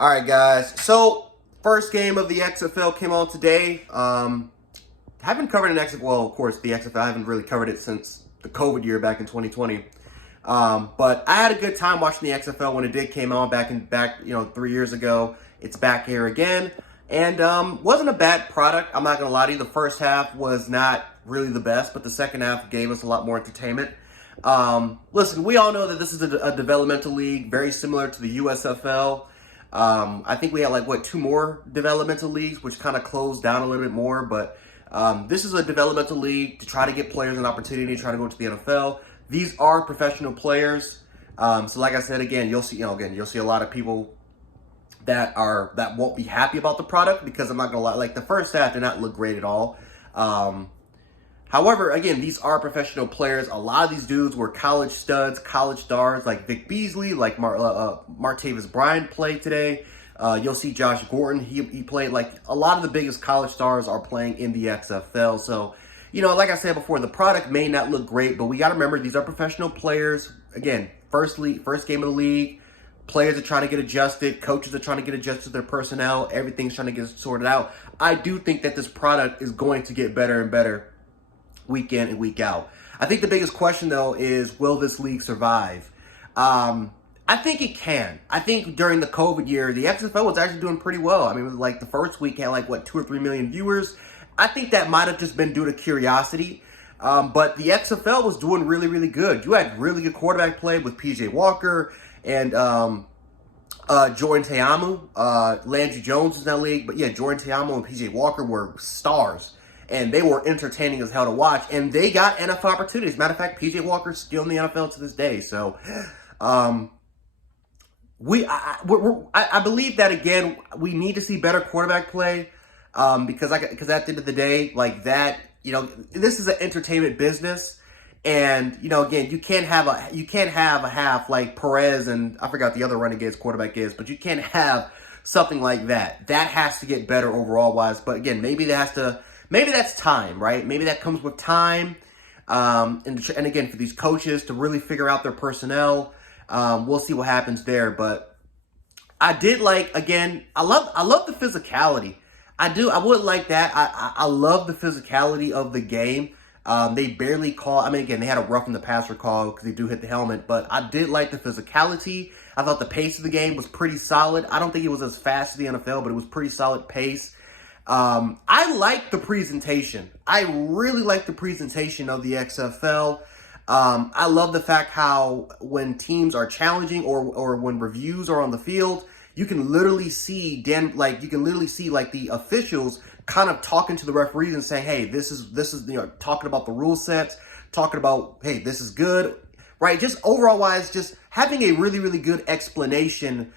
All right, guys. So, first game of the XFL came on today. Haven't covered an XFL. Well, of course, the XFL. I haven't really covered it since the COVID year back in 2020. But I had a good time watching the XFL when it did came on back 3 years ago. It's back here again, and wasn't a bad product. I'm not gonna lie to you. The first half was not really the best, but the second half gave us a lot more entertainment. Listen, we all know that this is a developmental league, very similar to the USFL. I think we had two more developmental leagues, which kind of closed down a little bit more. But this is a developmental league to try to get players an opportunity to try to go to the NFL. These are professional players. So like I said, again, you'll see a lot of people that won't be happy about the product because I'm not gonna lie, like the first half did not look great at all. However, again, these are professional players. A lot of these dudes were college studs, college stars, like Vic Beasley, like Martavis Bryant played today. You'll see Josh Gordon. He played. Like a lot of the biggest college stars are playing in the XFL. So, like I said before, the product may not look great, but we got to remember these are professional players. Again, first game of the league. Players are trying to get adjusted. Coaches are trying to get adjusted to their personnel. Everything's trying to get sorted out. I do think that this product is going to get better and better week in and week out. I think the biggest question, though, is will this league survive? I think it can. I think during the COVID year, the XFL was actually doing pretty well. I mean, the first week had 2 or 3 million viewers. I think that might have just been due to curiosity. But the XFL was doing really, really good. You had really good quarterback play with PJ Walker and Jordan Ta'amu. Landry Jones is in that league. But yeah, Jordan Ta'amu and PJ Walker were stars. And they were entertaining as hell to watch. And they got NFL opportunities. Matter of fact, PJ Walker's still in the NFL to this day. So, I believe that, again, we need to see better quarterback play. Because at the end of the day, this is an entertainment business. And, again, you can't have a half like Perez and I forgot the other Renegades quarterback is, but you can't have something like that. That has to get better overall wise. But again, maybe that's time, right? Maybe that comes with time. And again, for these coaches to really figure out their personnel, we'll see what happens there. But I did I love the physicality. I would like that. I love the physicality of the game. They barely call. I mean, again, they had a roughing the passer call because they do hit the helmet. But I did like the physicality. I thought the pace of the game was pretty solid. I don't think it was as fast as the NFL, but it was pretty solid pace. I like the presentation. I really like the presentation of the XFL. I love the fact how when teams are challenging or when reviews are on the field, you can literally see the officials kind of talking to the referees and saying, "Hey, this is talking about the rule sets, talking about, hey, this is good." Right? Just overall wise, just having a really, really good explanation.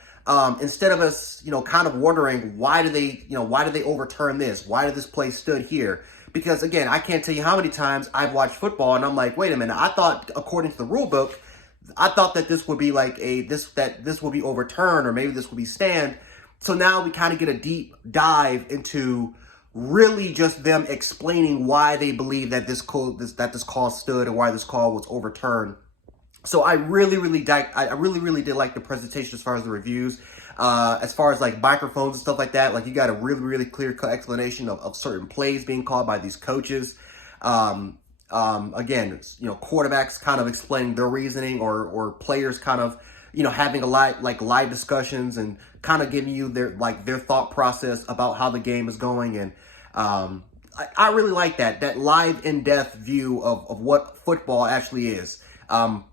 Instead of us, kind of wondering why do they overturn this? Why did this play stood here? Because again, I can't tell you how many times I've watched football and I'm like, wait a minute, I thought according to the rule book, I thought that this would be this would be overturned or maybe this would be stand. So now we kind of get a deep dive into really just them explaining why they believe that this call stood and why this call was overturned. So I really, really did like the presentation as far as the reviews, as far as microphones and stuff like that. You got a really, really clear cut explanation of certain plays being called by these coaches. Again, quarterbacks kind of explaining their reasoning or players kind of, having a lot live discussions and kind of giving you their thought process about how the game is going. And, I really like that live in-depth view of what football actually is.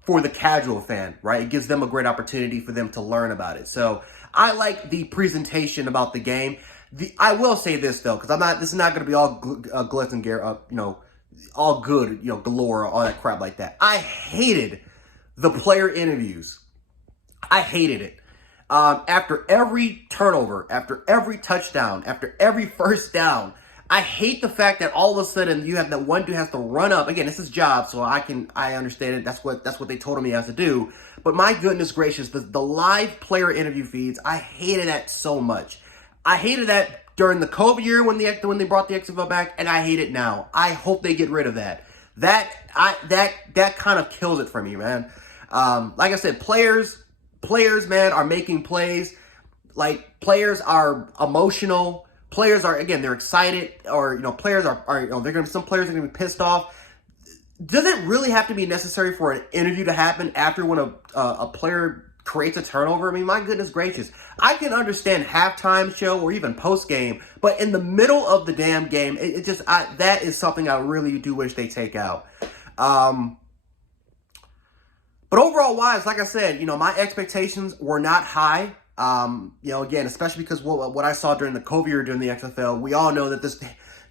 For the casual fan, right? It gives them a great opportunity for them to learn about it. So I like the presentation about the game. I will say this though, because this is not going to be all glitz and gear, all good, galore, all that crap like that. I hated the player interviews. I hated it. After every turnover, after every touchdown, after every first down, I hate the fact that all of a sudden you have that one dude has to run up. Again, it's his job, so I understand it. That's what they told him he has to do. But my goodness gracious, the live player interview feeds, I hated that so much. I hated that during the COVID year when they brought the XFL back, and I hate it now. I hope they get rid of that. That kind of kills it for me, man. Like I said, players, man, are making plays. like players are emotional. Players are, again, they're excited, or players are they're gonna some players are gonna be pissed off. Does it really have to be necessary for an interview to happen after when a player creates a turnover? I mean, my goodness gracious. I can understand halftime show or even post game, but in the middle of the damn game, that is something I really do wish they take out. But overall wise, like I said, my expectations were not high. Again, especially because what I saw during the COVID year during the XFL, we all know that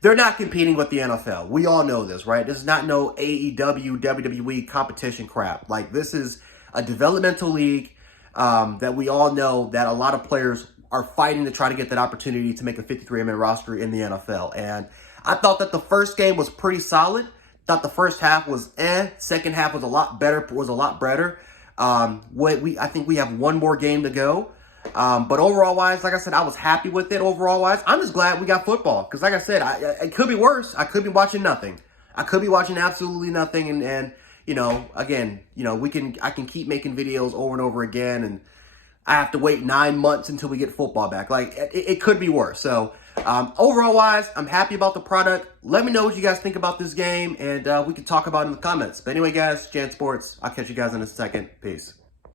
they're not competing with the NFL. We all know this, right? This is not no AEW, WWE competition crap. Like, this is a developmental league that we all know that a lot of players are fighting to try to get that opportunity to make a 53-man roster in the NFL. And I thought that the first game was pretty solid. Thought the first half was second half was a lot better. I think we have one more game to go. But overall wise, like I said, I was happy with it overall wise. I'm just glad we got football. Because like I said, it could be worse. I could be watching nothing. I could be watching absolutely nothing. And again, I can keep making videos over and over again. And I have to wait 9 months until we get football back. Like, it could be worse. So overall wise, I'm happy about the product. Let me know what you guys think about this game. And we can talk about it in the comments. But anyway, guys, Jan Sports. I'll catch you guys in a second. Peace.